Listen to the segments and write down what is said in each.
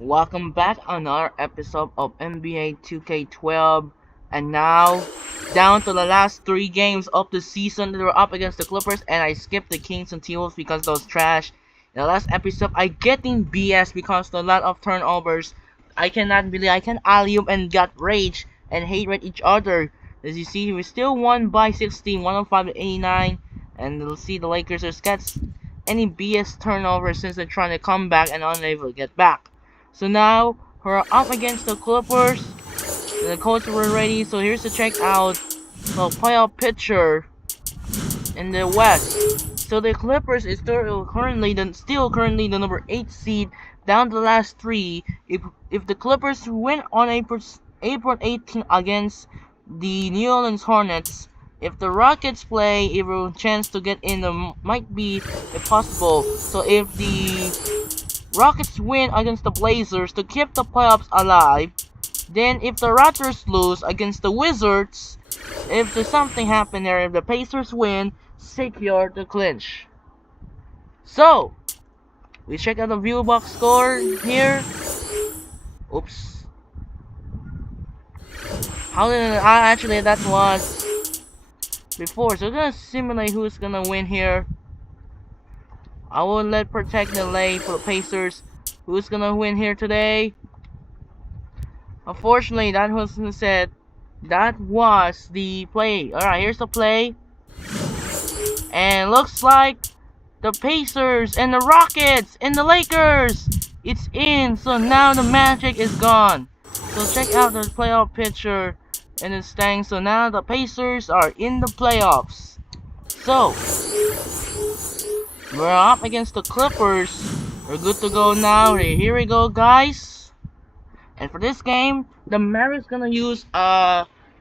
Welcome back on our episode of NBA 2K12. And now, down to the last three games of the season. They were up against the Clippers, and I skipped the Kings and T-Wolves because those trash. In the last episode, I getting BS because of a lot of turnovers. I cannot believe I can alley-oop and got rage and hate at each other. As you see, we still won by 16, 105 to 89. And you'll see the Lakers are gets any BS turnovers since they're trying to come back and unable to get back. So now we're up against the Clippers. The coach were ready. So here's to check out the playoff picture in the West. So the Clippers is still currently the number 8 seed, down to the last three. If the Clippers win on April 18 against the New Orleans Hornets, if the Rockets play, it will chance to get in. Might be possible. So if the Rockets win against the Blazers to keep the playoffs alive, then if the Raptors lose against the Wizards, if there's something happen there, if the Pacers win, secure the clinch. So, we check out the view box score here. Oops. How did actually that was before, so we're gonna simulate who's gonna win here. I will let protect the lane for the Pacers. Who's gonna win here today? Unfortunately, that wasn't said. That was the play. Alright, here's the play. And looks like the Pacers and the Rockets and the Lakers. It's in. So now the magic is gone. So check out the playoff picture and the standings. So now the Pacers are in the playoffs. So we're up against the Clippers. We're good to go now. Here we go, guys. And for this game, the Mavericks gonna use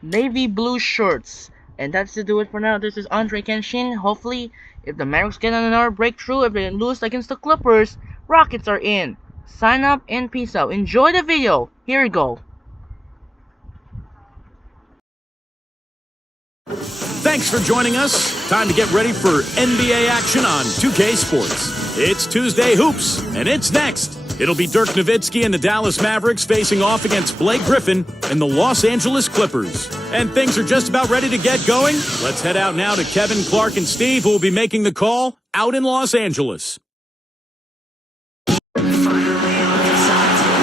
navy blue shirts. And that's to do it for now. This is Andre Kenshin. Hopefully, if the Mavericks get another breakthrough, if they lose against the Clippers, Rockets are in. Sign up and peace out. Enjoy the video. Here we go. Thanks for joining us. Time to get ready for NBA action on 2K Sports. It's Tuesday Hoops, and it's next. It'll be Dirk Nowitzki and the Dallas Mavericks facing off against Blake Griffin and the Los Angeles Clippers. And things are just about ready to get going. Let's head out now to Kevin, Clark, and Steve, who will be making the call out in Los Angeles.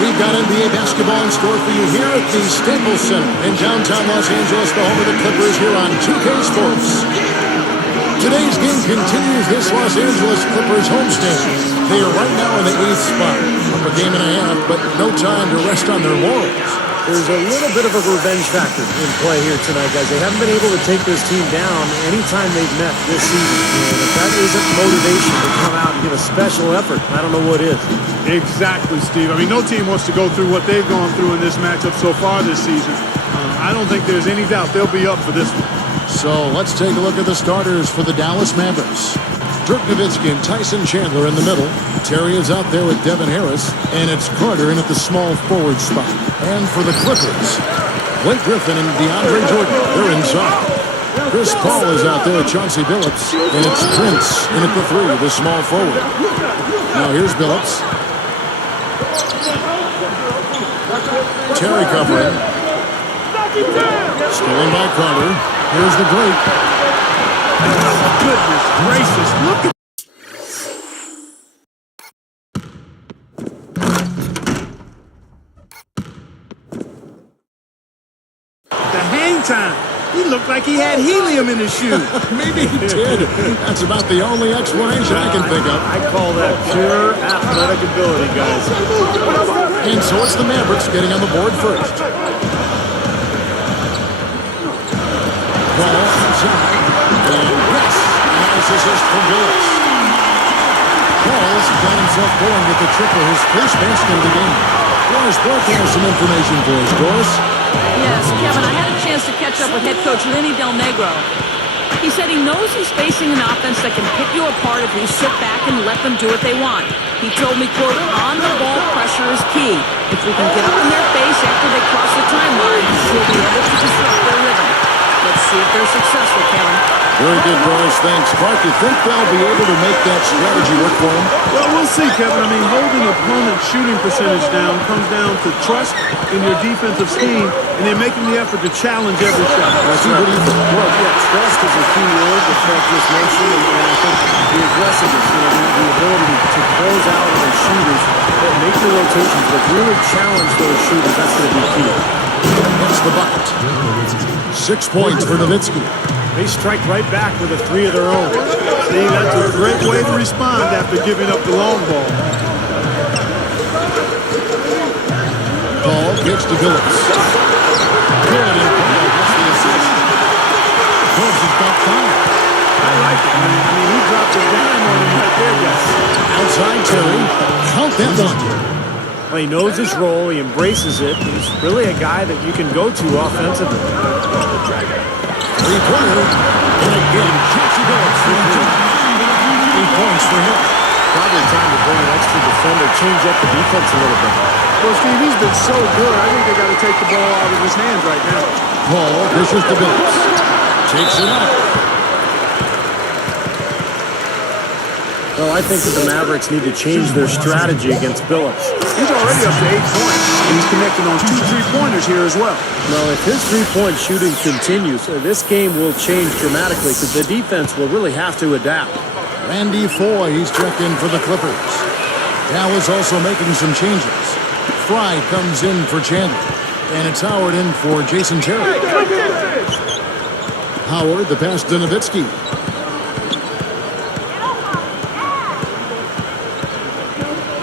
We've got NBA basketball in store for you here at the Staples Center in downtown Los Angeles, the home of the Clippers, here on 2K Sports. Today's game continues this Los Angeles Clippers homestand. They are right now in the 8th spot, up a game and a half, but no time to rest on their laurels. There's a little bit of a revenge factor in play here tonight, guys. They haven't been able to take this team down anytime they've met this season. And if that isn't motivation to come out and give a special effort, I don't know what is. Exactly, Steve. I mean, no team wants to go through what they've gone through in this matchup so far this season. I don't think there's any doubt they'll be up for this one. So let's take a look at the starters for the Dallas Mavericks. Dirk Nowitzki and Tyson Chandler in the middle. Terry is out there with Devin Harris, and it's Carter in at the small forward spot. And for the Clippers, Blake Griffin and DeAndre Jordan, they're inside. Chris Paul is out there with Chauncey Billups, and it's Prince in at the 3, the small forward. Now here's Billups. Terry covering. Stolen by Carter. Here's the break. Goodness gracious, look at the hang time. He looked like he had helium in his shoe. Maybe he did. That's about the only explanation I can think of. I call that pure athletic ability, guys. And so it's the Mavericks getting on the board first. Ball inside. And yes, nice assist from Billups. Paul's got himself going with the triple, his first basket of the game. Doris Burke has some information for us. Doris? Yes, Kevin, I had a chance to catch up with head coach Lenny Del Negro. He said he knows he's facing an offense that can pick you apart if you sit back and let them do what they want. He told me, quote, on-the-ball pressure is key. If we can get up in their face after they cross the timeline, we'll be able to disrupt their rhythm. Let's see if they're successful, Kevin. Very good, Boris. Thanks. Clark, you think they'll be able to make that strategy work for them? Well, we'll see, Kevin. I mean, holding opponent's shooting percentage down comes down to trust in your defensive scheme and then making the effort to challenge every shot. Steve, what do you think? Well, yeah, trust is a key word that Frank just mentioned, and I think the aggressiveness, the ability to close out on the shooters, make the rotations, but really challenge those shooters, that's going to be key. That's the bucket. 6 points for Nowitzki. They strike right back with a three of their own. See, that's a great way to respond after giving up the long ball. Paul gets to Phillips. Good, and Paul gets the assist. Phillips has got 5. I like it. I mean, he dropped a dime on him right there, guys. Outside Terry. Count that one. Well, he knows his role. He embraces it. He's really a guy that you can go to offensively. Three-pointer. And again, Jesse Phillips for 3 points for him. Probably time to bring an extra defender, change up the defense a little bit. Well, Steve, he's been so good. I think they got to take the ball out of his hands right now. Paul dishes to Phillips. Takes it up. Well, I think that the Mavericks need to change their strategy against Phillips. He's already up to 8 points, and he's connected on 2 3-pointers here as well. Well, if his three-point shooting continues, this game will change dramatically because the defense will really have to adapt. Randy Foye, he's checked in for the Clippers. Dallas also making some changes. Fry comes in for Chandler. And it's Howard in for Jason Terry. Howard, the pass to Nowitzki.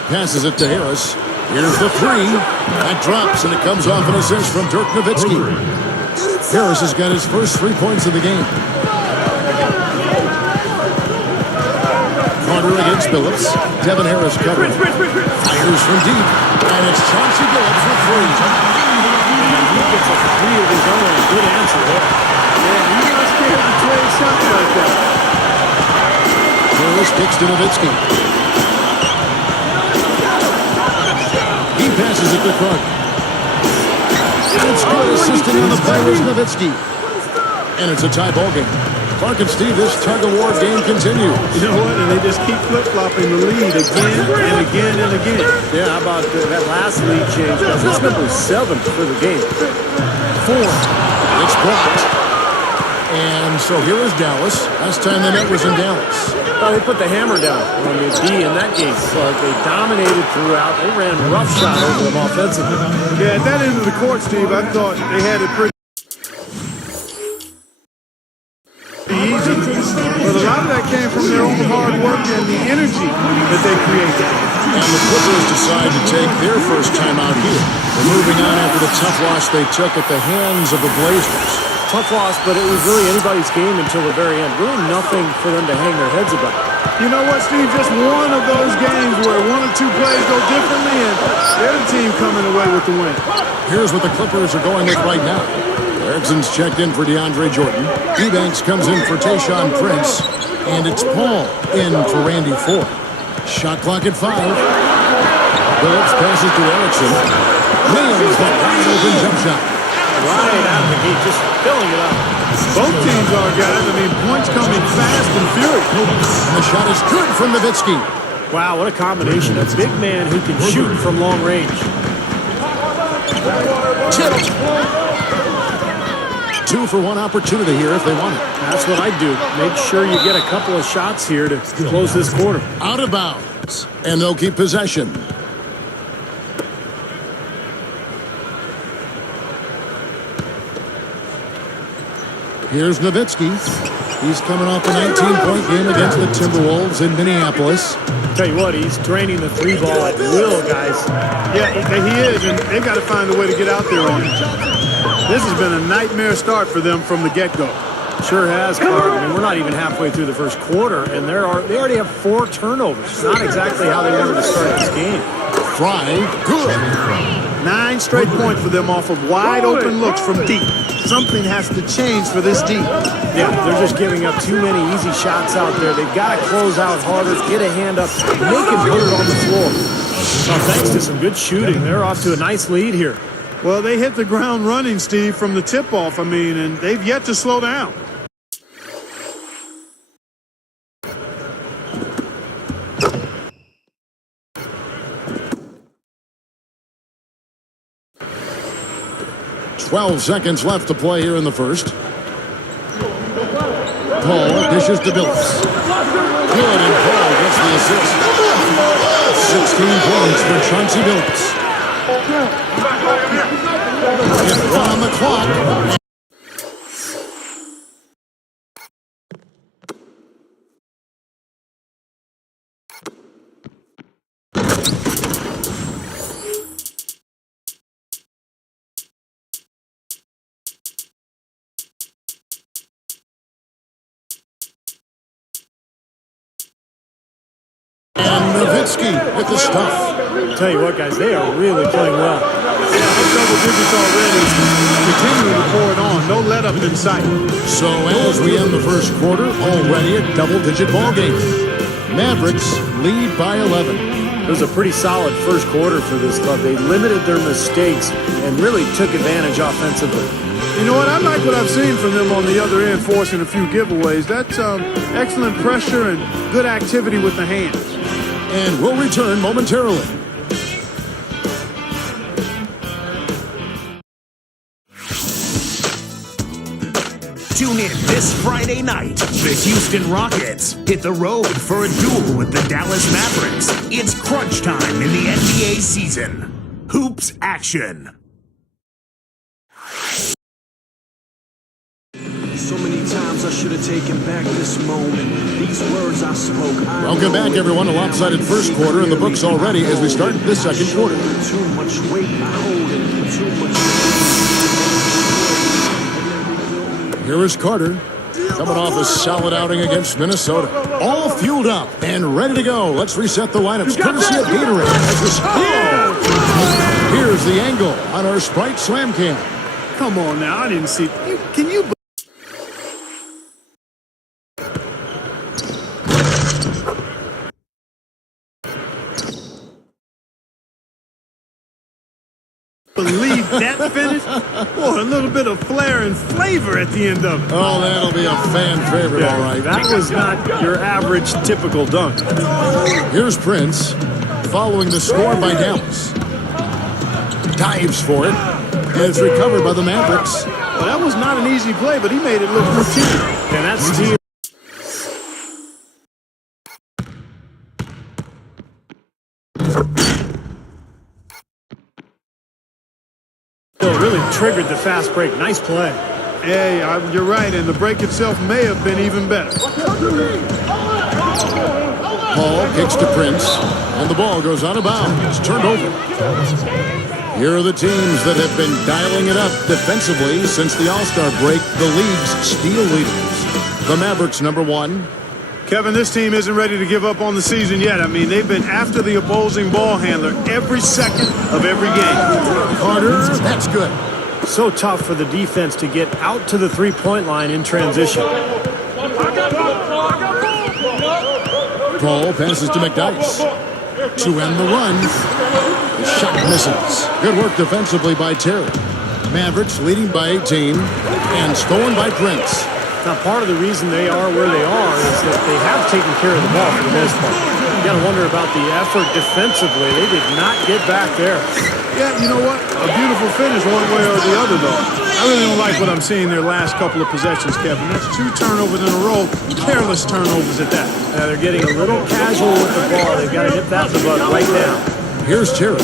Passes it to Harris. Here's the 3. That drops, and it comes off an assist from Dirk Nowitzki. Harris has got his first 3 points of the game. Carter against Phillips. Devin Harris covering. Fires from deep. And it's Chauncey Billups for 3. And he gets a three of his own. Good answer there. Yeah, he's not scared to trade shots like that. Harris kicks to Nowitzki. He passes it to Clark. It's good assisting on the play was Nowitzki. And it's a tie ball game. Clark and Steve, this tug-of-war game continues. You know what? And they just keep flip-flopping the lead again and again and again. Yeah, how about that last lead change? That's number 7 for the game. 4. It's blocked. And so here is Dallas. Last time they met was in Dallas. Well, they put the hammer down on the D in that game. Clark, they dominated throughout. They ran roughshod over them offensively. Yeah, at that end of the court, Steve, I thought they had it pretty easy. But a lot of that came from their own hard work and the energy that they created. And the Clippers decide to take their first time out here. They're moving on after the tough loss they took at the hands of the Blazers. Tough loss, but it was really anybody's game until the very end. Really nothing for them to hang their heads about. You know what, Steve? Just one of those games where 1 or 2 plays go differently, and they're the team coming away with the win. Here's what the Clippers are going with right now. Erickson's checked in for DeAndre Jordan. Ebanks comes in for Tayshaun Prince. And it's Paul in for Randy Foye. Shot clock at 5. Phillips passes to Erickson. Nails that wide open jump shot. Right out of the gate, just filling it up. Both teams are, guys. I mean, points coming fast and furious. And the shot is good from Nowitzki. Wow, what a combination. A big man who can shoot from long range. Tipped. 2 for 1 opportunity here if they want it. That's what I do. Make sure you get a couple of shots here to close this quarter. Out of bounds. And they'll keep possession. Here's Nowitzki. He's coming off a 19-point game against the Timberwolves in Minneapolis. Tell you what, he's draining the 3 ball at will, guys. Yeah, he is, and they've got to find a way to get out there on it. This has been a nightmare start for them from the get-go. Sure has, Clark. I mean, we're not even halfway through the first quarter, and they already have 4 turnovers. Not exactly how they wanted to start this game. Fry, good. 9 straight points for them off of wide-open looks from deep. Something has to change for this deep. Yeah, they're just giving up too many easy shots out there. They've got to close out harder, get a hand up, make him put it on the floor. Well, thanks to some good shooting, they're off to a nice lead here. Well, they hit the ground running, Steve, from the tip-off, and they've yet to slow down. "12 seconds left to play here in the first. Paul dishes to Billups. Good, and Paul gets the assist. 16 points for Chauncey Billups. Hit one on the clock. Nowitzki with the stuff. Tell you what, guys, they are really playing well. Double digits already. Continuing to pour it on. No let up in sight. So as we end the first quarter, already a double-digit ball game. Mavericks lead by 11. It was a pretty solid first quarter for this club. They limited their mistakes and really took advantage offensively. You know what? I like what I've seen from them on the other end, forcing a few giveaways. That's excellent pressure and good activity with the hands. And we'll return momentarily. Tune in this Friday night. The Houston Rockets hit the road for a duel with the Dallas Mavericks. It's crunch time in the NBA season. Hoops action. So many times I should have taken back this moment. These words I spoke. Welcome back, everyone. A lopsided first quarter in the books already as we start the second quarter. Too much weight I hold it. Too much. Here is Carter, coming off a solid outing against Minnesota. All fueled up and ready to go. Let's reset the lineups, courtesy of Gatorade. Here's the angle on our Sprite Slam Cam. Come on now, I didn't see. Can you believe that finish? Boy, a little bit of flair and flavor at the end of it. Oh, that'll be a fan favorite, all right. That was not your average typical dunk. Here's Prince, following the score by Dallas. Dives for it, and it's recovered by the Mavericks. Well, that was not an easy play, but he made it look routine. And that's Steve. Really triggered the fast break. Nice play. Hey, you're right, and the break itself may have been even better. Paul kicks to Prince, and the ball goes out of bounds. Turned over. Here are the teams that have been dialing it up defensively since the All-Star break, the league's steal leaders. The Mavericks, number 1. Kevin, this team isn't ready to give up on the season yet. They've been after the opposing ball handler every second of every game. Carter, that's good. So tough for the defense to get out to the three-point line in transition. Paul passes to McDyess to end the run. The shot misses. Good work defensively by Terry. Mavericks leading by 18 and stolen by Prince. Now, part of the reason they are where they are is that they have taken care of the ball for the most part. You got to wonder about the effort defensively. They did not get back there. Yeah, you know what? A beautiful finish one way or the other, though. I really don't like what I'm seeing their last couple of possessions, Kevin. That's 2 turnovers in a row. Careless turnovers at that. They're getting a little casual with the ball. They've got to hit that in the bud right now. Here's Terry.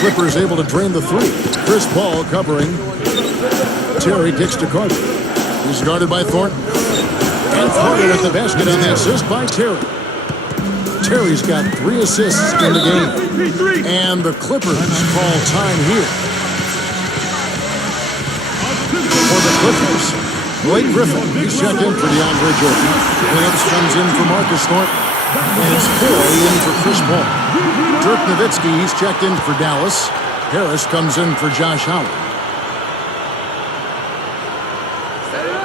Clippers able to drain the 3. Chris Paul covering. Terry kicks to Carter. He's guarded by Thornton. And Carter with the basket on the assist by Terry. Terry's got 3 assists in the game. And the Clippers call time here. For the Clippers, Blake Griffin. He's checked in for DeAndre Jordan. Williams comes in for Marcus Thornton. And it's Foy in for Chris Paul. Dirk Nowitzki, he's checked in for Dallas. Harris comes in for Josh Howard.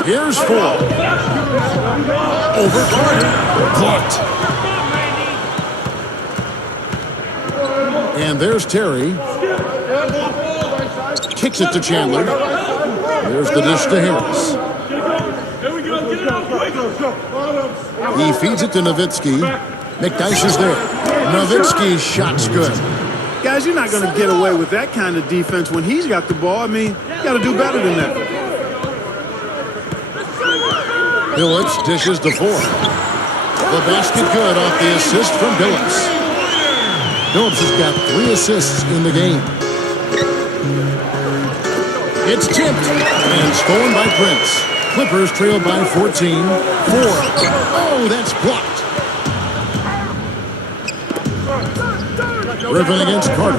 Here's Four. Over Carter. Blocked. And there's Terry. Kicks it to Chandler. There's the dish to Harris. He feeds it to Nowitzki. McDyess is there. Nowitzki's shot's good. Guys, you're not going to get away with that kind of defense when he's got the ball. I mean, you got to do better than that. Billups dishes to Ford. The basket good off the assist from Billups. Billups has got 3 assists in the game. It's tipped and stolen by Prince. Clippers trail by 14. Ford. Oh, that's blocked. Griffin against Carter.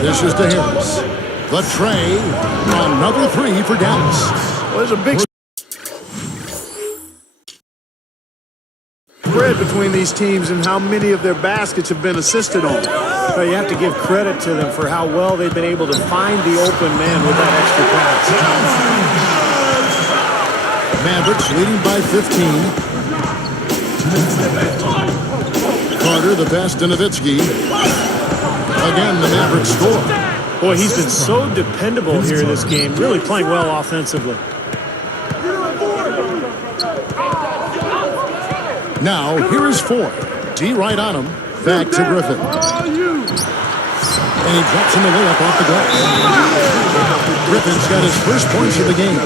This is to Harris. The tray. Another 3 for Dallas. Well, there's a big spread between these teams and how many of their baskets have been assisted on. Well, you have to give credit to them for how well they've been able to find the open man with that extra pass. Mavericks leading by 15. Carter, the pass to Nowitzki. Again, the Mavericks score. Boy, he's been so dependable here in this game, really playing well offensively. Now, here is Ford. D right on him. Back to Griffin. And he drops in the layup off the glass. Griffin's got his first points of the game.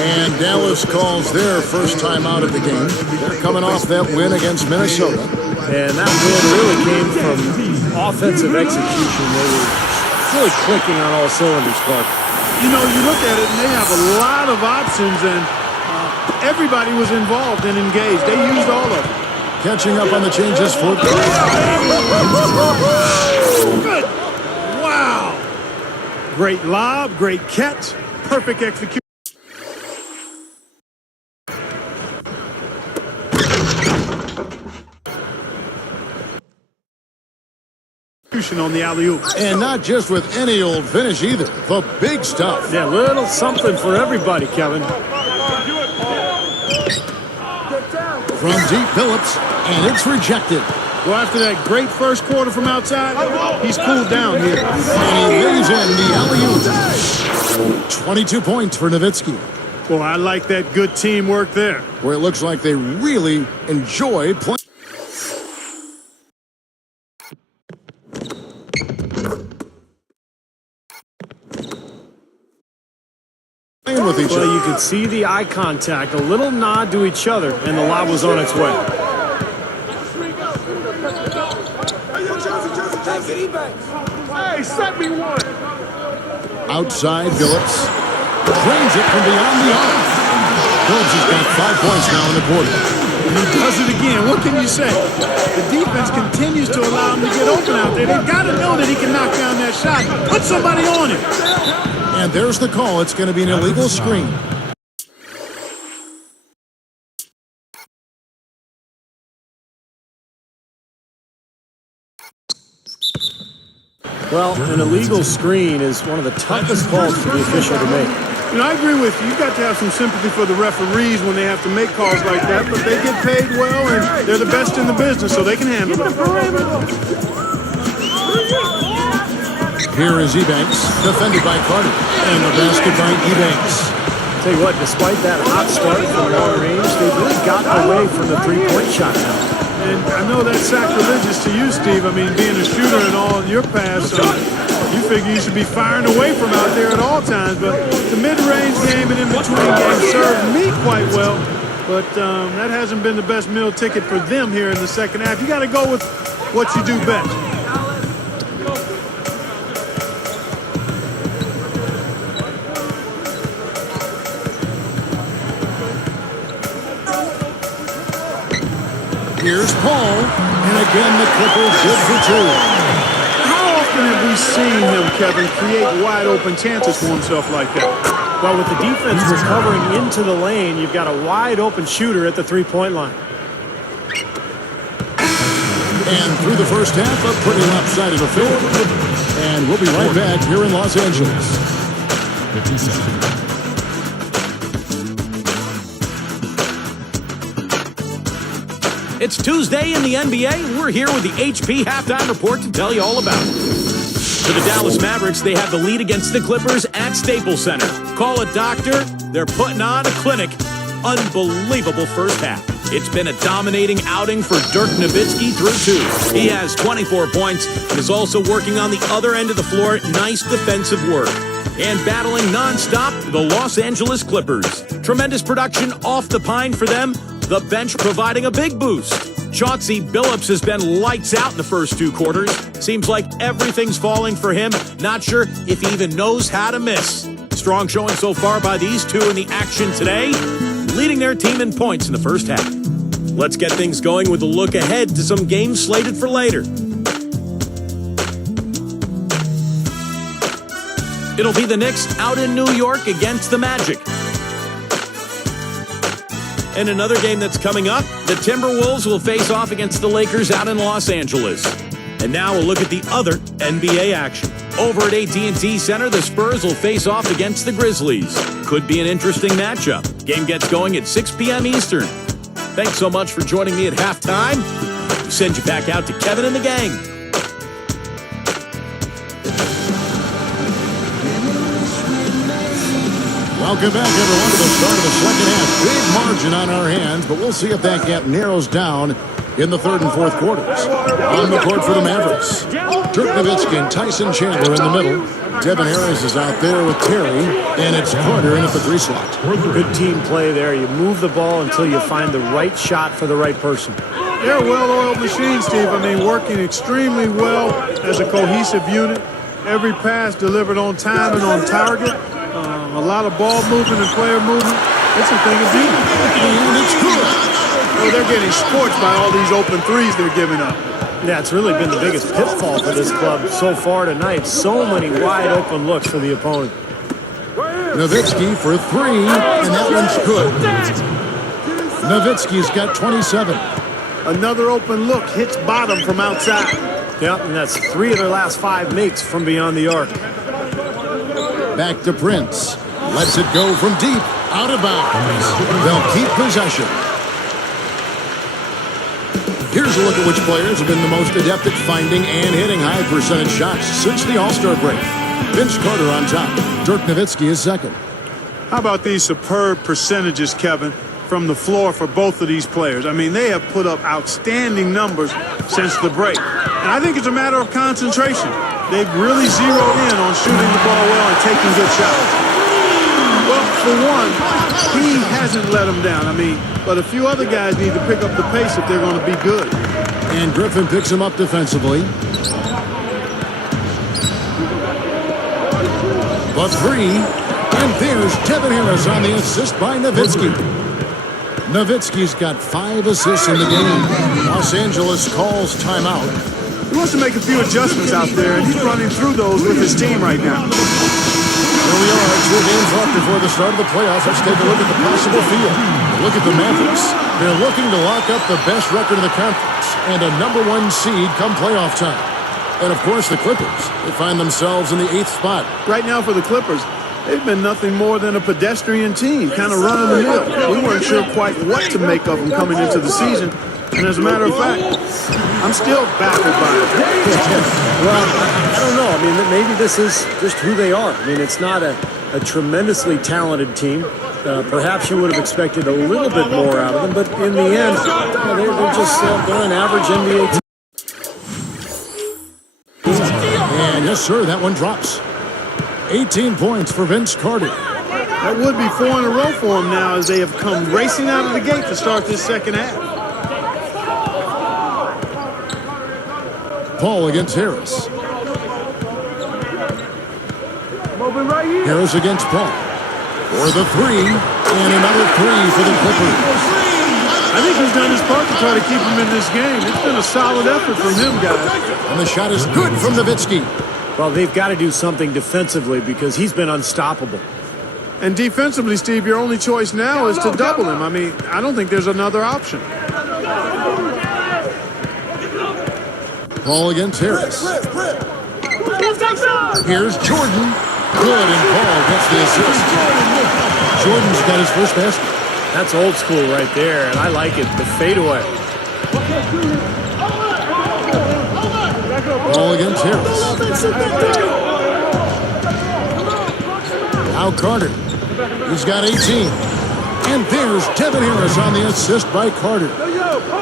And Dallas calls their first time out of the game. They're coming off that win against Minnesota. And that win really came from offensive execution. They were really clicking on all cylinders, Clark. You know, you look at it and they have a lot of options, and everybody was involved and engaged. They used all of them. Catching up on the changes for... Good. Wow. Great lob, great catch, perfect execution on the alley-oop. And not just with any old finish either. The big stuff. Yeah, little something for everybody, Kevin. From deep, Billups, and it's rejected. Well, after that great first quarter from outside, he's cooled down here. And he lays in the alley-oop. 22 points for Nowitzki. Well, I like that good teamwork there. Where it looks like they really enjoy playing with each other. Well, you could see the eye contact, a little nod to each other, and the lob was on its way. Hey, set me one. Outside, Billups drains it from beyond the arc. Billups has got 5 points now in the quarter. And he does it again. What can you say? The defense continues to allow him to get open out there. They've got to know that he can knock down that shot. Put somebody on him. And there's the call. It's going to be an illegal screen. Well, an illegal screen is one of the toughest calls for the official to make. You know, I agree with you. You've got to have some sympathy for the referees when they have to make calls like that, but they get paid well, and they're the best in the business, so they can handle it. Here is Ebanks, defended by Carter, and the basket by Ebanks. Tell you what, despite that hot start from long range, they've really gotten away from the three-point shot now. And I know that's sacrilegious to you, Steve. I mean, being a shooter and all in your past, you figure you should be firing away from out there at all times. But the mid-range game and in-between game served me quite well. But that hasn't been the best meal ticket for them here in the second half. You got to go with what you do best. Here's Paul, and again the Clippers good for 2. How often have we seen him, Kevin, create wide-open chances for himself like that? Well, with the defense recovering into the lane, you've got a wide-open shooter at the three-point line. And through the first half, a pretty lopsided affair. And we'll be right back here in Los Angeles. It's Tuesday in the NBA, and we're here with the HP Halftime Report to tell you all about it. For the Dallas Mavericks, they have the lead against the Clippers at Staples Center. Call it doctor, they're putting on a clinic. Unbelievable first half. It's been a dominating outing for Dirk Nowitzki through 2. He has 24 points and is also working on the other end of the floor. Nice defensive work. And battling nonstop, the Los Angeles Clippers. Tremendous production off the pine for them, the bench providing a big boost. Chauncey Billups has been lights out in the first 2 quarters. Seems like everything's falling for him. Not sure if he even knows how to miss. Strong showing so far by these two in the action today, leading their team in points in the first half. Let's get things going with a look ahead to some games slated for later. It'll be the Knicks out in New York against the Magic. And another game that's coming up, the Timberwolves will face off against the Lakers out in Los Angeles. And now we'll look at the other NBA action. Over at AT&T Center, the Spurs will face off against the Grizzlies. Could be an interesting matchup. Game gets going at 6 p.m. Eastern. Thanks so much for joining me at halftime. We send you back out to Kevin and the gang. Welcome back, everyone, to the start of the second half. Big margin on our hands, but we'll see if that gap narrows down in the third and fourth quarters. On the court for the Mavericks, Dirk Nowitzki and Tyson Chandler in the middle. Devin Harris is out there with Terry, and it's Carter in at the 3 slot. Good team play there. You move the ball until you find the right shot for the right person. They're a well-oiled machine, Steve. I mean, working extremely well as a cohesive unit. Every pass delivered on time and on target. A lot of ball movement and player movement. It's a thing of beauty. And it's good. Well, they're getting scorched by all these open threes they're giving up. Yeah, it's really been the biggest pitfall for this club so far tonight. So many wide open looks for the opponent. Nowitzki for 3, and that one's good. Nowitzki's got 27. Another open look hits bottom from outside. Yeah, and that's 3 of their last 5 makes from beyond the arc. Back to Prince. Lets it go from deep. Out of bounds. They'll keep possession. Here's a look at which players have been the most adept at finding and hitting high percentage shots since the All-Star break. Vince Carter on top. Dirk Nowitzki is second. How about these superb percentages, Kevin, from the floor for both of these players? I mean, they have put up outstanding numbers since the break. And I think it's a matter of concentration. They've really zeroed in on shooting the ball well and taking good shots. Well, for one, he hasn't let them down. I mean, but a few other guys need to pick up the pace if they're going to be good. And Griffin picks him up defensively. The 3. And there's Devin Harris on the assist by Nowitzki. Nowitzki's got 5 assists in the game. Los Angeles calls timeout. He wants to make a few adjustments out there, and he's running through those with his team right now. Here we are, 2 games left before the start of the playoffs. Let's take a look at the possible field. Look at the Mavericks. They're looking to lock up the best record in the conference and a #1 seed come playoff time. And, of course, the Clippers. They find themselves in the 8th spot. Right now for the Clippers, they've been nothing more than a pedestrian team, kind of running the mill. We weren't sure quite what to make of them coming into the season. And as a matter of fact, I'm still baffled by it. Well, I don't know. I mean, maybe this is just who they are. I mean, it's not a tremendously talented team. Perhaps you would have expected a little bit more out of them, but in the end, they're just they're an average NBA team. And yes, sir, that one drops. 18 points for Vince Carter. That would be 4 in a row for them now as they have come racing out of the gate to start this second half. Paul against Harris. Harris against Paul. For the 3, and another 3 for the Clippers. I think he's done his part to try to keep him in this game. It's been a solid effort from him, guys. And the shot is good from Nowitzki. Well, they've got to do something defensively because he's been unstoppable. And defensively, Steve, your only choice now is to double him. I mean, I don't think there's another option. Paul against Harris. Here's Jordan. Good, and Paul gets the assist. Jordan's got his first basket. That's old school right there, and I like it. The fadeaway. Ball against Harris. Now Carter. He's got 18. And there's Devin Harris on the assist by Carter.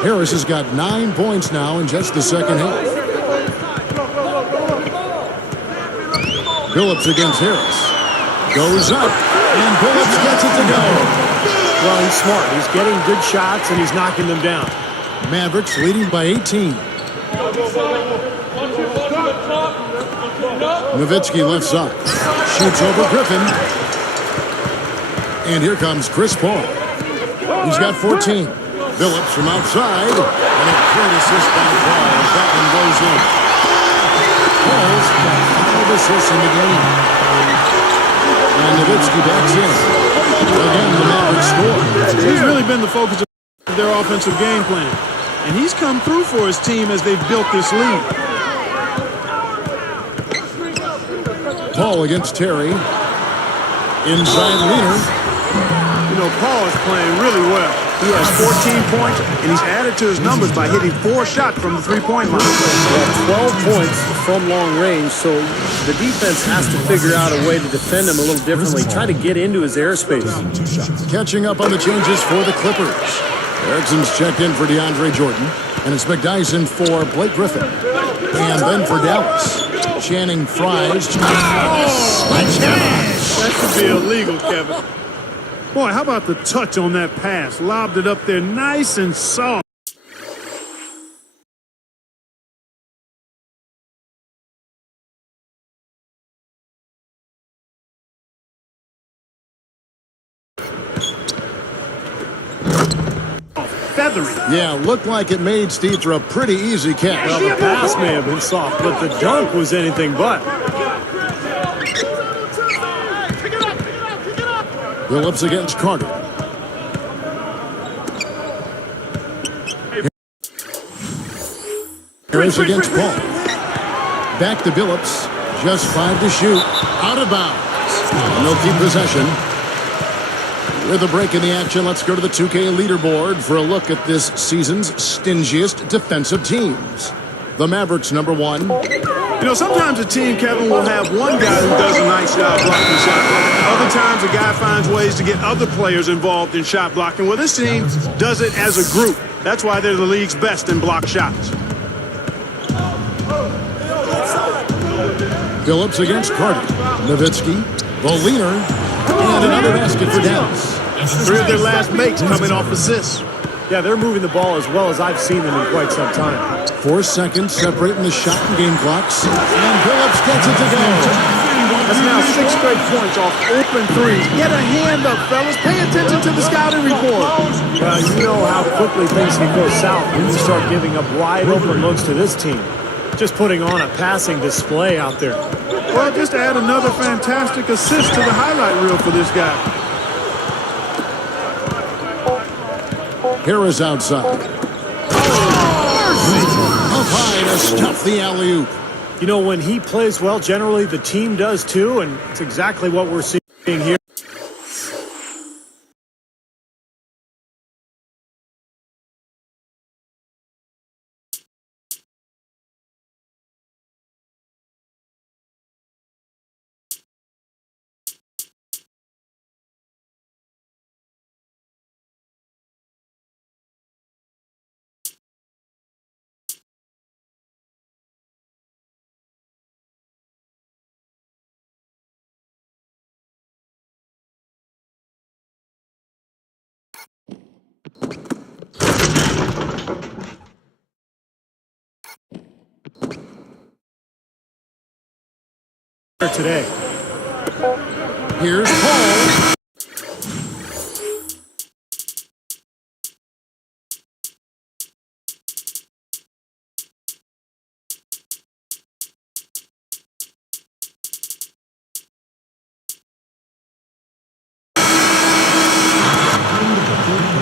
Harris has got 9 points now in just the second half. Billups against Harris. Goes up. And Billups gets it to go. Well, he's smart. He's getting good shots, and he's knocking them down. Mavericks leading by 18. Nowitzki lifts up. Shoots over Griffin. And here comes Chris Paul. He's got 14. Billups from outside. And a great assist by Paul as that one goes in. Paul's got 5 assists in the game. And Nowitzki backs in. Again, the Mavericks score. He's really been the focus of their offensive game plan. And he's come through for his team as they've built this lead. Paul against Terry. Inside Leaner. You know, Paul is playing really well. He has 14 points, and he's added to his numbers by hitting 4 shots from the three-point line. 12 points from long range, so the defense has to figure out a way to defend him a little differently, try to get into his airspace. Catching up on the changes for the Clippers. Erickson's checked in for DeAndre Jordan, and it's McDyson for Blake Griffin. And then for Dallas, Channing Frye's. That should be illegal, Kevin. Boy, how about the touch on that pass? Lobbed it up there nice and soft. Feathery. Yeah, looked like it made Steve for a pretty easy catch. Well, the pass may have been soft, but the dunk was anything but. Billups against Carter. Harris against Paul. Back to Billups. Just 5 to shoot. Out of bounds. And they'll keep possession. With a break in the action, let's go to the 2K leaderboard for a look at this season's stingiest defensive teams. The Mavericks, number 1. You know, sometimes a team, Kevin, will have one guy who does a nice job blocking shots. Other times, a guy finds ways to get other players involved in shot blocking. Well, this team does it as a group. That's why they're the league's best in block shots. Billups against Carter. Nowitzki, the leaner, and another basket for Dallas. 3 of their last makes coming off assists. Yeah, they're moving the ball as well as I've seen them in quite some time. 4 seconds separating the shot and game clocks. And Billups gets it to go. That's now 6 straight points off open threes. Get a hand up, fellas. Pay attention to the scouting report. Well, you know how quickly things can go south when you start giving up wide open looks to this team. Just putting on a passing display out there. Well, just add another fantastic assist to the highlight reel for this guy. Harris outside. Up high to stuff the alley-oop. You know, when he plays well, generally the team does too, and it's exactly what we're seeing here. Today. Here's Paul.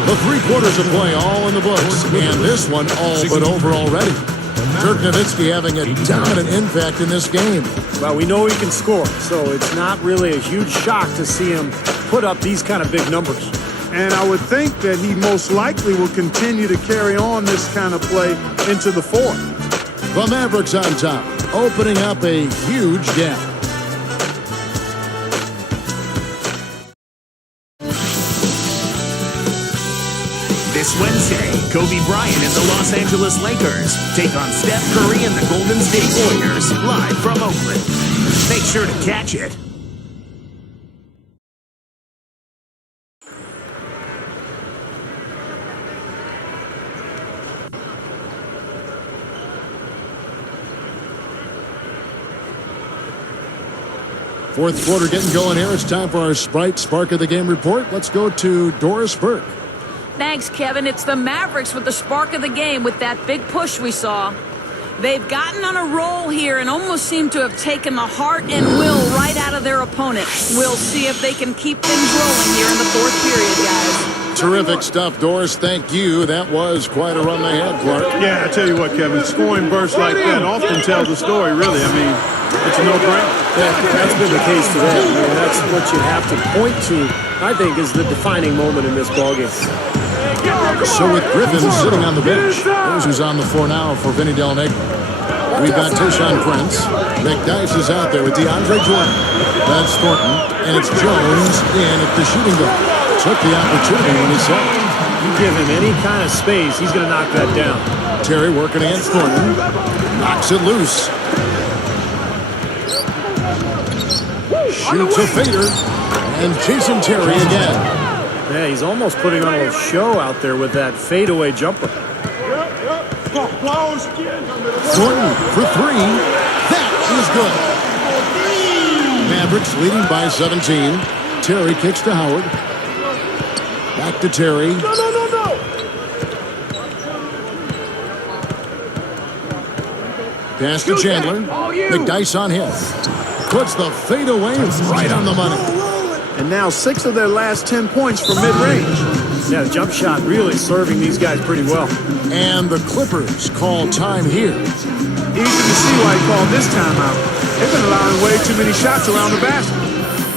The 3 quarters of play all in the books, and this one all but over already. Dirk Nowitzki having a dominant impact in this game. Well, we know he can score, so it's not really a huge shock to see him put up these kind of big numbers. And I would think that he most likely will continue to carry on this kind of play into the 4th. The Mavericks on top. opening up a huge gap. This Wednesday, Kobe Bryant and the Los Angeles Lakers take on Steph Curry and the Golden State Warriors live from Oakland. Make sure to catch it. Fourth quarter getting going here. It's time for our Sprite Spark of the Game report. Let's go to Doris Burke. Thanks, Kevin. It's the Mavericks with the spark of the game with that big push we saw. They've gotten on a roll here and almost seem to have taken the heart and will right out of their opponent. We'll see if they can keep things rolling here in the fourth period, guys. Terrific stuff, Doris. Thank you. That was quite a run they had, Clark. Yeah, I tell you what, Kevin, scoring bursts like that often tell the story, really. I mean, it's a no-brainer. That's been the case today. I mean, that's what you have to point to, I think, is the defining moment in this ballgame. So with Griffin sitting on the bench, here's who's on the floor now for Vinny Del Negro. We've got Tayshaun Prince. McDyess is out there with DeAndre Jordan. That's Thornton. And it's Jones in at the shooting guard. Took the opportunity when he saw it. You give him any kind of space, he's going to knock that down. Terry working against Thornton. Knocks it loose. Shoots a fader. And Jason Terry again. Yeah, he's almost putting on a little show out there with that fadeaway jumper. Thornton for three. That is good. Mavericks leading by 17. Terry kicks to Howard. Back to Terry. No. Pass to Chandler. McDyess on him. Puts the fadeaway right on the money. And now 6 of their last 10 points from mid-range. Yeah, the jump shot really serving these guys pretty well. And the Clippers call time here. Easy to see why he called this timeout. They've been allowing way too many shots around the basket.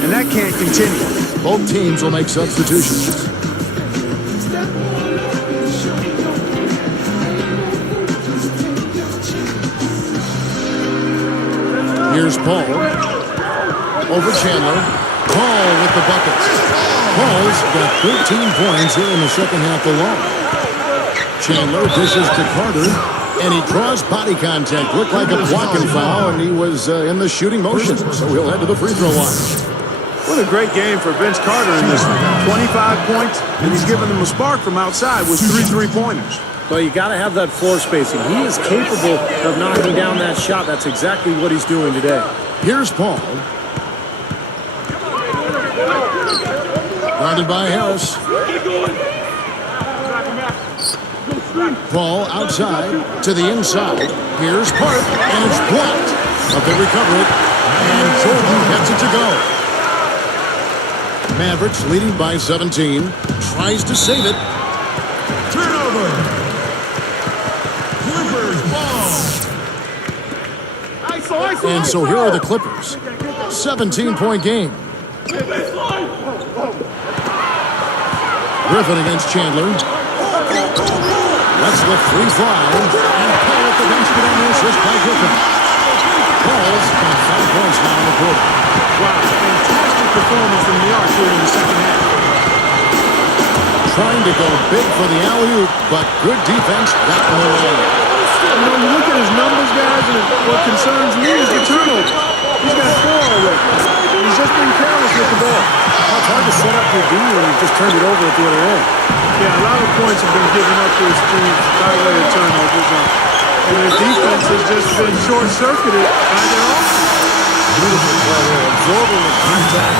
And that can't continue. Both teams will make substitutions. Here's Paul. Over Chandler. Paul with the buckets. Paul's got 13 points here in the second half alone. Chandler dishes to Carter, and he draws body contact. Looked like a blocking foul, and he was in the shooting motion, so he'll head to the free throw line. What a great game for Vince Carter in this one. 25 points, and he's giving them a spark from outside with 3 3-pointers. Well, you got to have that floor spacing. He is capable of knocking down that shot. That's exactly what he's doing today. Here's Paul. Guarded by Harris. Paul outside to the inside. Here's Park, and it's blocked. But they recover it, and Jordan gets it to go. Mavericks leading by 17. Tries to save it. Turnover. Clippers ball. And so here are the Clippers. 17-point game. Griffin against Chandler. Lets the free fly. And Paul at the basket on the assist by Griffin. Paul's got 5 points now in the quarter. Wow, fantastic performance from the arc here in the second half. Trying to go big for the alley-oop, but good defense got in the way. You know, you look at his numbers, guys, and what concerns me is the turnover. He's got 4 already. He's just been careless with the ball. It's hard to set up your D when you just turned it over at the other end. Yeah, a lot of points have been given up to his team by way of turnovers. And their defense has just been short-circuited by their offense. Beautiful play there, absorbing the contact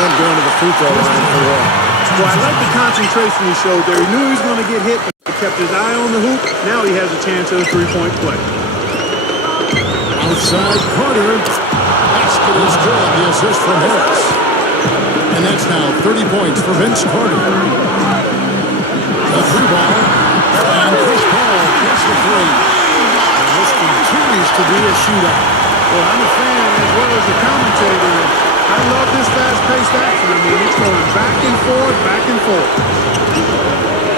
and going to the free throw line for one. Well, I like the concentration he showed there. He knew he was going to get hit, but he kept his eye on the hoop. Now he has a chance at a three-point play. Outside Carter. Basket is good. The assist from Harris. And that's now 30 points for Vince Carter. The three ball. And Chris Paul gets the three. And this continues to be a shootout. Well, I'm a fan as well as a commentator. I love this fast-paced action. I mean, it's going back and forth, back and forth.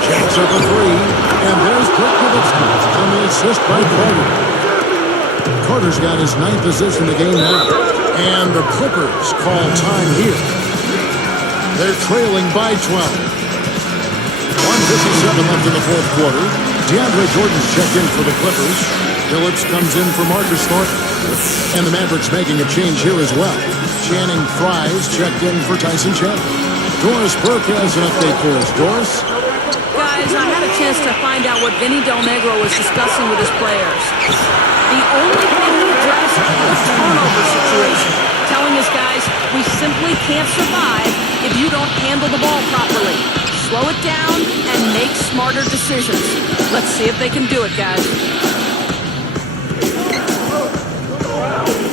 Jacks up a three. And there's Dirk Nowitzki on the assist by Carter. Carter's got his 9th assist in the game now. And the Clippers call time here. They're trailing by 12. 1:57 left in the fourth quarter. DeAndre Jordan's checked in for the Clippers. Phillips comes in for Marcus Thornton. And the Mavericks making a change here as well. Channing Frye's checked in for Tyson Chandler. Doris Burke has an update for us. Doris? Guys, I had a chance to find out what Vinny Del Negro was discussing with his players. The only thing he addressed was the turnover situation, telling his guys, we simply can't survive if you don't handle the ball properly. Slow it down and make smarter decisions. Let's see if they can do it, guys.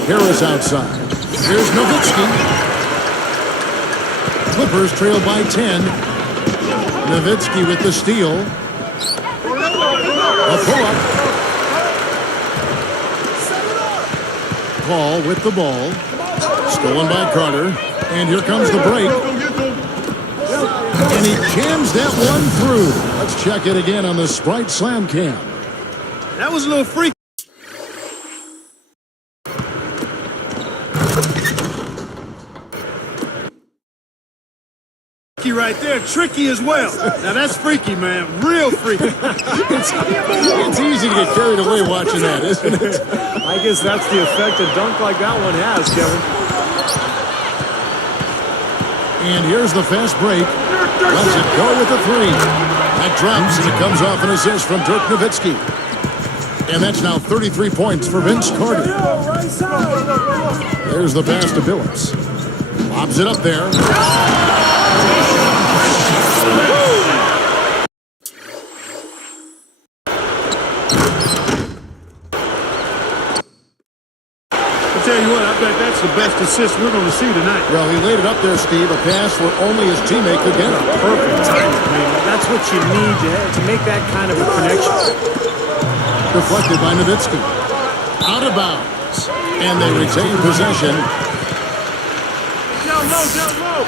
Harris outside. Here's Nowitzki. Clippers trail by 10. Nowitzki with the steal. A pull-up. Paul with the ball. Stolen by Carter. And here comes the break. And he jams that one through. Let's check it again on the Sprite Slam Cam. That was a little freaky right there. Tricky as well. Now that's freaky, man. Real freaky. It's easy to get carried away watching that, isn't it? I guess that's the effect a dunk like that one has, Kevin. And here's the fast break. Lets it go with the three. That drops and it comes off an assist from Dirk Nowitzki. And that's now 33 points for Vince Carter. There's the pass to Billups. Lobs it up there. I tell you what, I bet that's the best assist we're going to see tonight. Well, he laid it up there, Steve. A pass where only his teammate could get it. Perfect timing. I mean, that's what you need to make that kind of a connection. Deflected by Nowitzki. Out of bounds. And they retain possession. Down low, down low.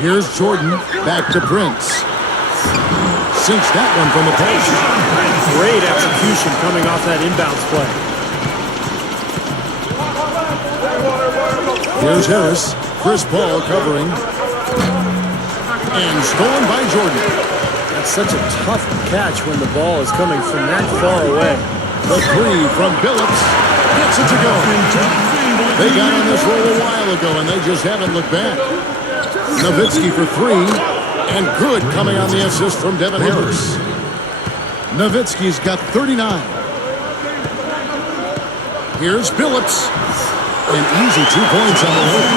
Here's Jordan. Back to Prince. Sinks that one from the post. Great execution coming off that inbounds play. Here's Harris. Chris Paul covering. And stolen by Jordan. That's such a tough catch when the ball is coming from that far away. The three from Billups. Gets it to go. They got on this roll a while ago, and they just haven't looked back. Nowitzki for three. And good coming on the assist from Devin Harris. Nowitzki's got 39. Here's Billups. An easy 2 points on the road.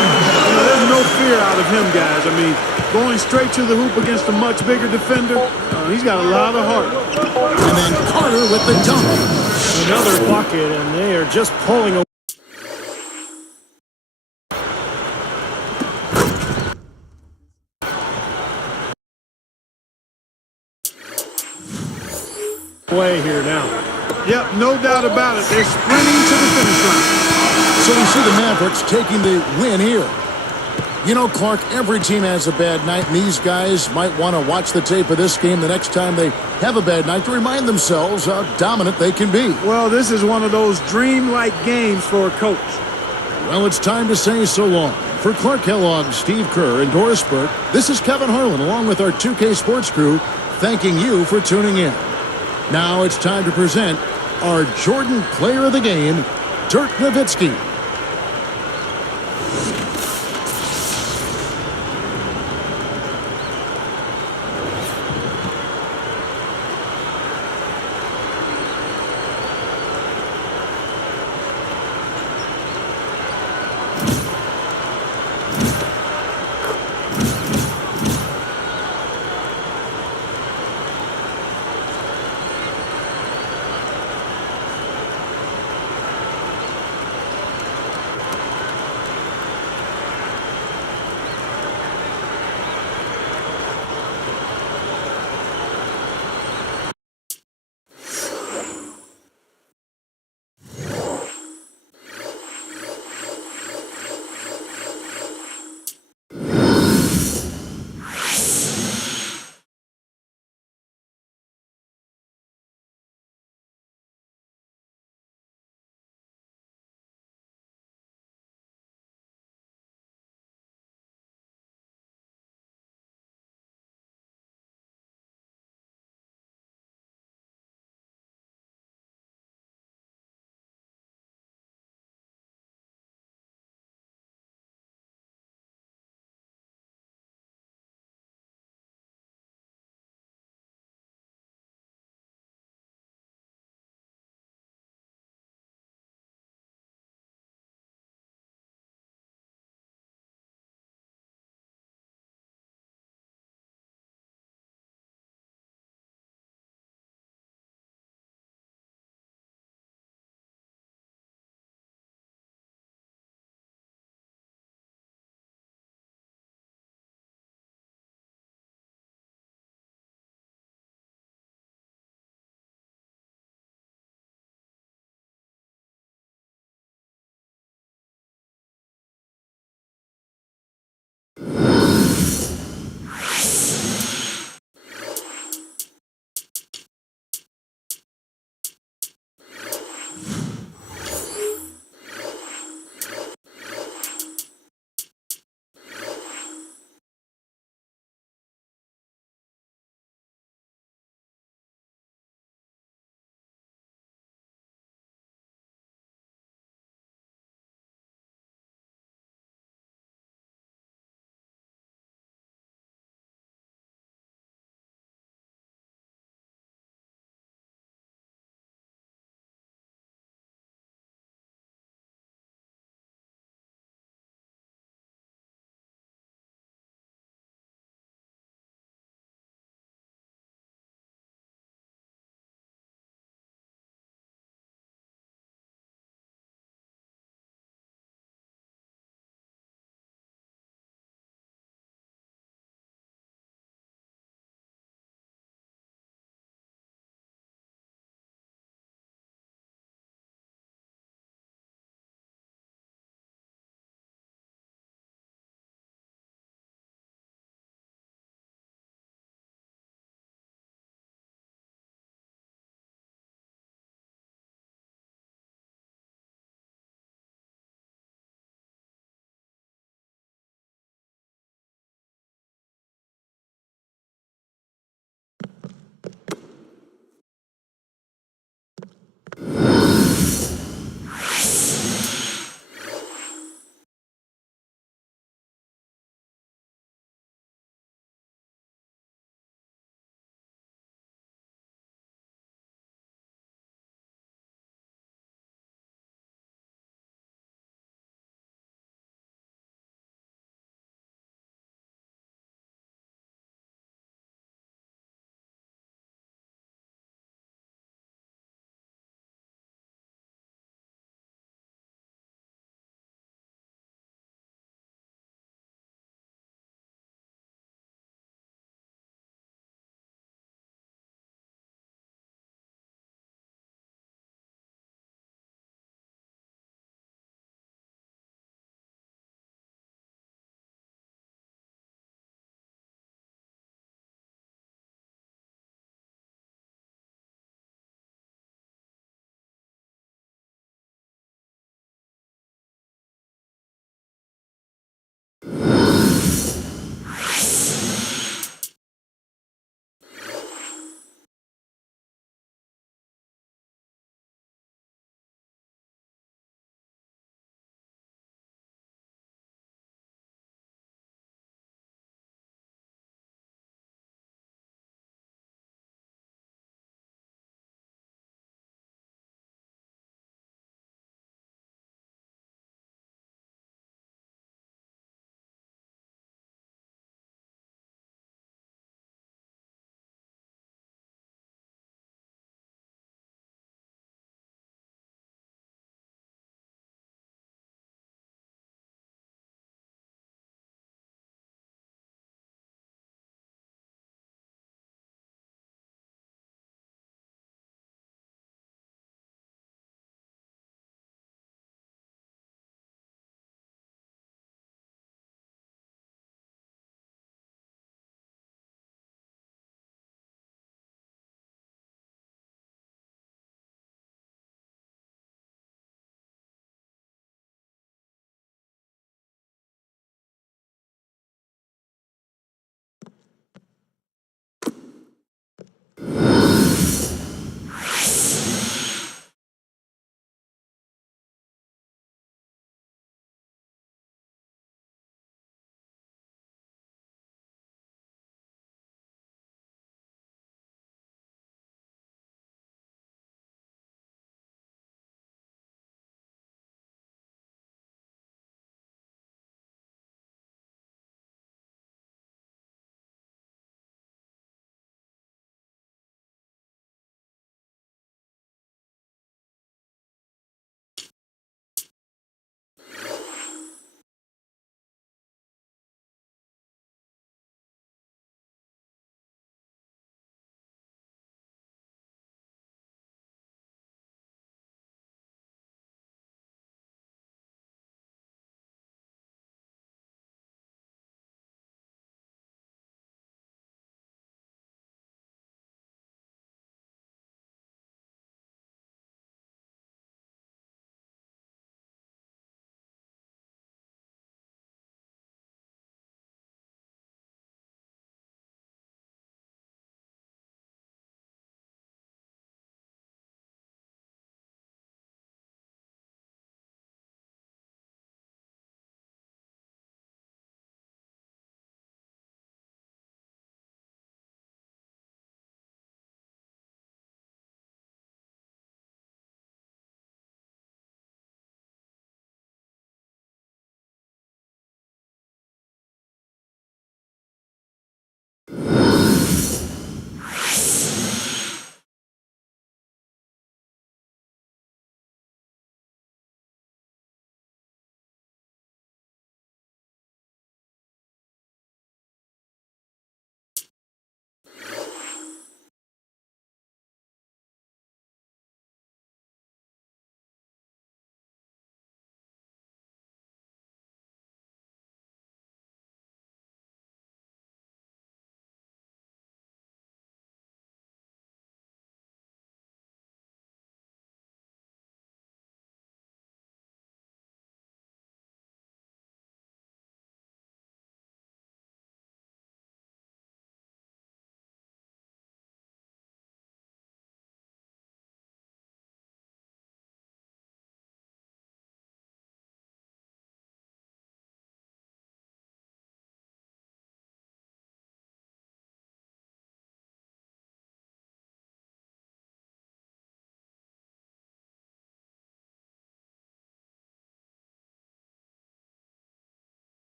There's no fear out of him, guys. I mean, going straight to the hoop against a much bigger defender, he's got a lot of heart. And then Carter with the dunk. Another bucket, and they are just pulling away. Play here now. Yep, no doubt about it. They're sprinting to the finish line. So we see the Mavericks taking the win here. You know, Clark, every team has a bad night, and these guys might want to watch the tape of this game the next time they have a bad night to remind themselves how dominant they can be. Well, this is one of those dreamlike games for a coach. Well, it's time to say so long. For Clark Kellogg, Steve Kerr, and Doris Burke, this is Kevin Harlan along with our 2K Sports crew thanking you for tuning in. Now it's time to present our Jordan Player of the Game, Dirk Nowitzki.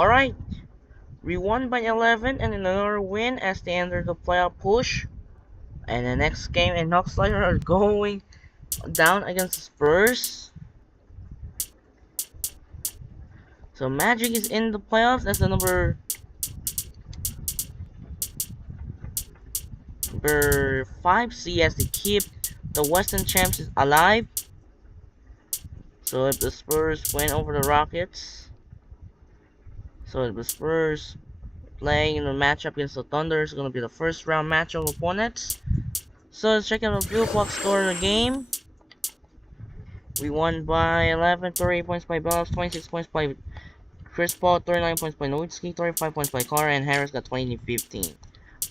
Alright, we won by 11 and another win as they enter the playoff push. And the next game, and Knox Lightning are going down against the Spurs. So Magic is in the playoffs. That's the number 5 seed as they keep the Western champs is alive. So if the Spurs win over the Rockets, so if the Spurs playing in the matchup against the Thunder is going to be the first round matchup of opponents. So let's check out the Blue Box score of the game. We won by 11, 38 points by Billups, 26 points by Chris Paul, 39 points by Nowitzki, 35 points by Carter, and Harris got 20 and 15.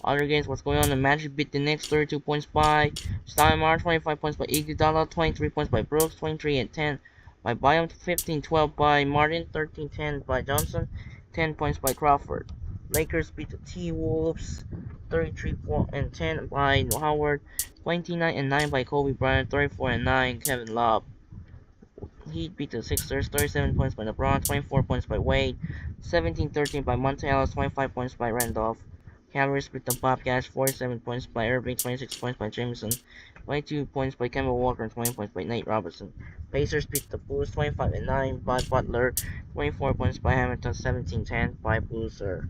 Other games, what's going on? The Magic beat the Knicks, 32 points by Steinmeier, 25 points by Iguodala, 23 points by Brooks, 23 and 10 by Byam, 15-12 by Martin, 13-10 by Johnson, 10 points by Crawford. Lakers beat the T-Wolves, 33 and 10 by Howard, 29 and 9 by Kobe Bryant, 34 and 9 Kevin Love. Heat beat the Sixers, 37 points by LeBron, 24 points by Wade, 17-13 by Monte Ellis, 25 points by Randolph. Cavaliers beat the Bobcats, 47 points by Irving, 26 points by Jameson, 22 points by Kemba Walker, and 20 points by Nate Robinson. Pacers beat the Bulls, 25 and 9 by Butler, 24 points by Hamilton, 17-10 by Boozer.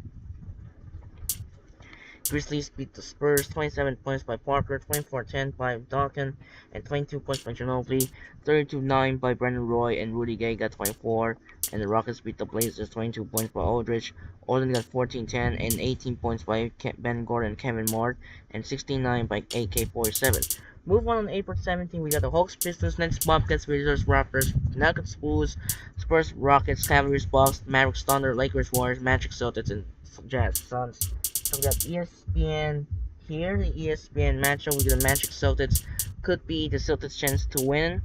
Grizzlies beat the Spurs, 27 points by Parker, 24-10 by Duncan, and 22 points by Ginobili, 32-9 by Brendan Roy, and Rudy Gay got 24. And the Rockets beat the Blazers, 22 points by Aldridge. Olden got 14-10 and 18 points by Ben Gordon and Kevin Mart, and 69 by AK-47. Move on April 17, we got the Hawks, Pistons, Nets, Bobcats, Wizards, Raptors, Nuggets, Bulls, Spurs, Rockets, Cavaliers, Bucks, Mavericks, Thunder, Lakers, Warriors, Magic, Celtics, and Jazz, Suns. So we got ESPN here, the ESPN matchup. We got the Magic Celtics. Could be the Celtics' chance to win.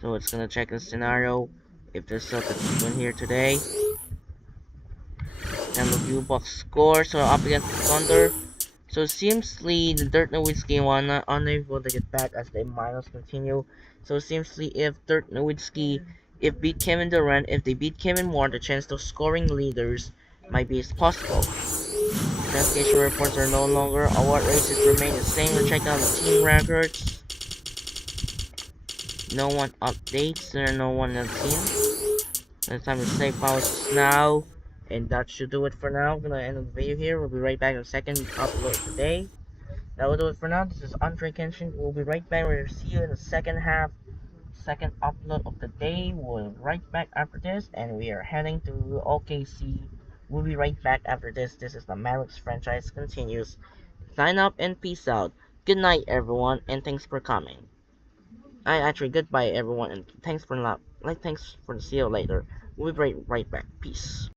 So it's gonna check the scenario if the Celtics win here today. And the view box score. So up against the Thunder. So it seems the Dirk Nowitzki were not unable to get back as the minus continue. So it seems if Dirk Nowitzki beat Kevin Durant, if they beat Kevin Moore, the chance of scoring leaders might be possible. Translation reports are no longer. Award races remain the same. We'll check out the team records. No one updates. There are no one on the team. It's time to save files now. And that should do it for now. I'm gonna end the video here. We'll be right back in the second upload today. That will do it for now. This is Andre Kenshin. We'll be right back. We'll see you in the second half. Second upload of the day. We'll be right back after this, and we are heading to OKC. We'll be right back after this. This is the Mavericks franchise continues. Sign up and peace out. Good night, everyone, and thanks for coming. Goodbye, everyone, and thanks for see you later. We'll be right back. Peace.